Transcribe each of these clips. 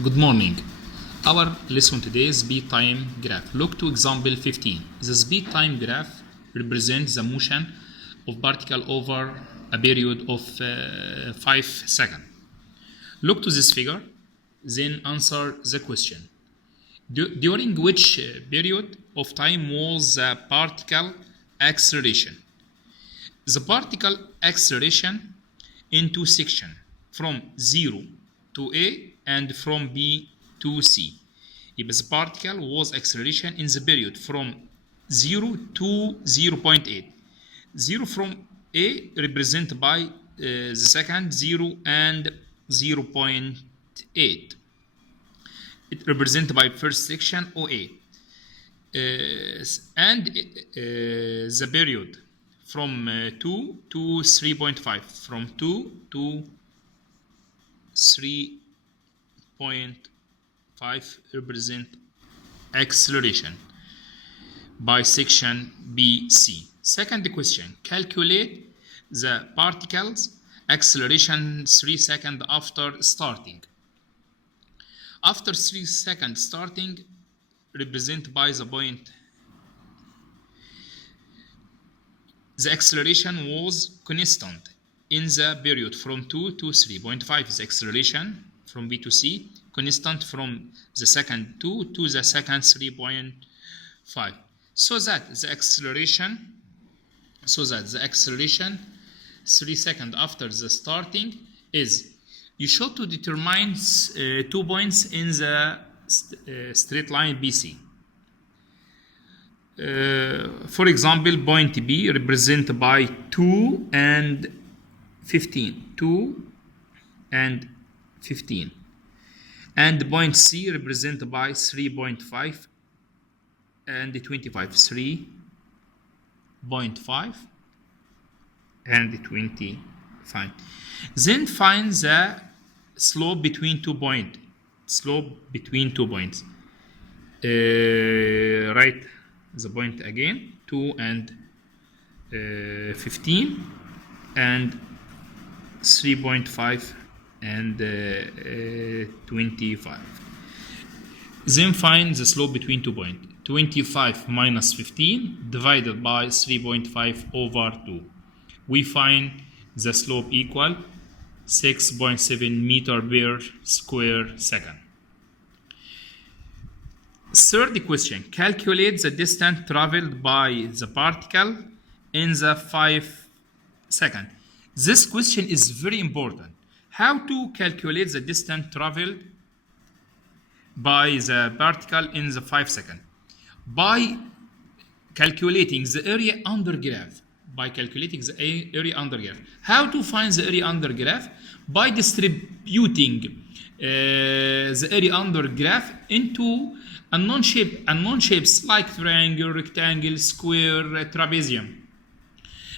Good morning. Our lesson today is speed time graph. Look to example 15. The speed time graph represents the motion of particle over a period of 5 seconds. Look to this figure, then answer the question. During which period of time was the particle acceleration? The particle acceleration in two sections, from 0 to A and from B to C. If the particle was acceleration in the period from 0 to 0.8. 0 from A represented by the second 0 and 0.8. It represented by first section OA. And the period from 2 to 3.5. From 2 to 3.5 represent acceleration by section BC. Second question, calculate the particle's acceleration 3 seconds after starting. After 3 seconds starting, represented by the point. The acceleration was constant in the period from 2 to 3.5. The acceleration from B to C constant from the second 2 to the second 3.5. So that the acceleration 3 seconds after the starting is, you should to determine 2 points in the straight line BC. For example, point B represented by 2 and 15. 2 and 15. And point C represented by 3.5 and 25. 3.5 and 25. Then find the slope between 2 points. Write the point again, 2 and 15 and 3.5 and 25. Then find the slope between 2 points. 25 minus 15 divided by 3.5 over 2. We find the slope equal 6.7 meter per square second. Third question, calculate the distance traveled by the particle in the 5 seconds. This question is very important. How to calculate the distance traveled by the particle in the 5 seconds? By calculating the area under graph. How to find the area under graph? By distributing the area under graph into unknown shapes like triangle, rectangle, square, trapezium.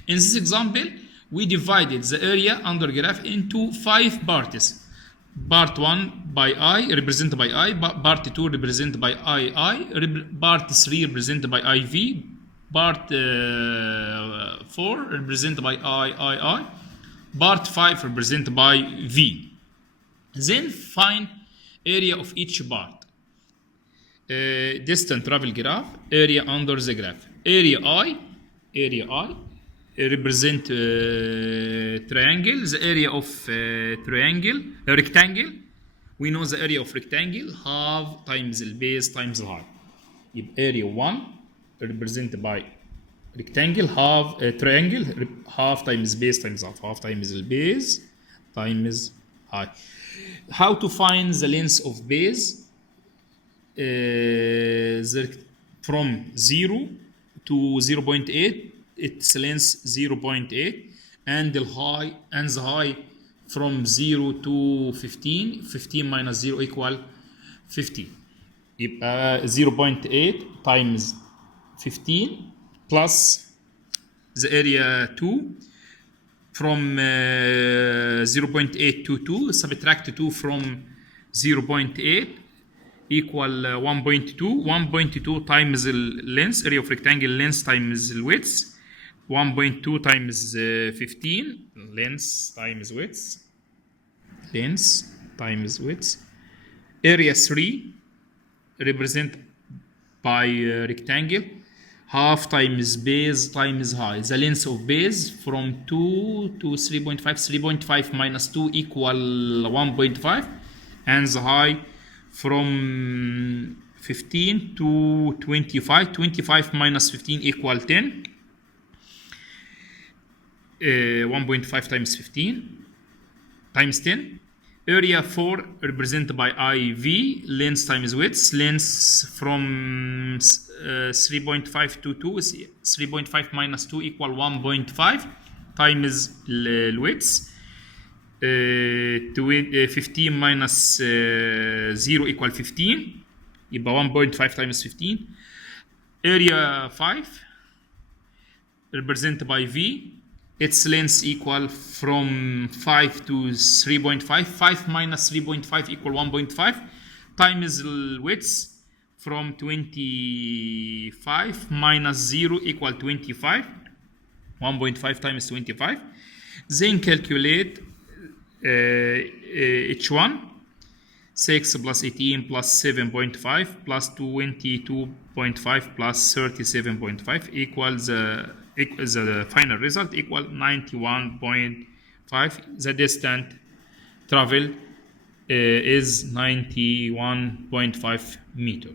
In this example, we divided the area under graph into 5 parts. Part 1 by I, represented by I. Part 2 represented by II. Part 3 represented by IV. Part 4 represented by III. Part 5 represented by V. Then find area of each part. Distance travel graph, area under the graph. Area I represent triangle. The area of rectangle. We know the area of rectangle, half times the base times the height. If area 1 represented by rectangle, half triangle, half times base times half times the base times height. How to find the length of base? From 0 to 0.8, its length 0.8, and the height from 0 to 15. 15 minus 0 equal 50. 0.8 times 15 plus the area 2 from 0.8 to 2, subtract 2 from 0.8 equal 1.2. 1.2 times the length, area of rectangle length times the width. 1.2 times 15, length times width. Area 3 represent by rectangle. Half times base times height. The length of base from 2 to 3.5. 3.5 minus 2 equal 1.5. And the height from 15 to 25. 25 minus 15 equal 10. 1.5 times 15 times 10. Area 4 represented by IV, length times width. Length from 3.5 to 2 is 3.5 minus 2 equal 1.5 times width. 15 minus 0 equal 15. يبقى 1.5 times 15. Area 5 represented by V. Its length equal from 5 to 3.5. 5 minus 3.5 equal 1.5 times width from 25 minus 0 equal 25. 1.5 times 25. Then calculate each one. 6 plus 18 plus 7.5 plus 22.5 plus 37.5 equals the final result equal 91.5. The distance travel is 91.5 meter.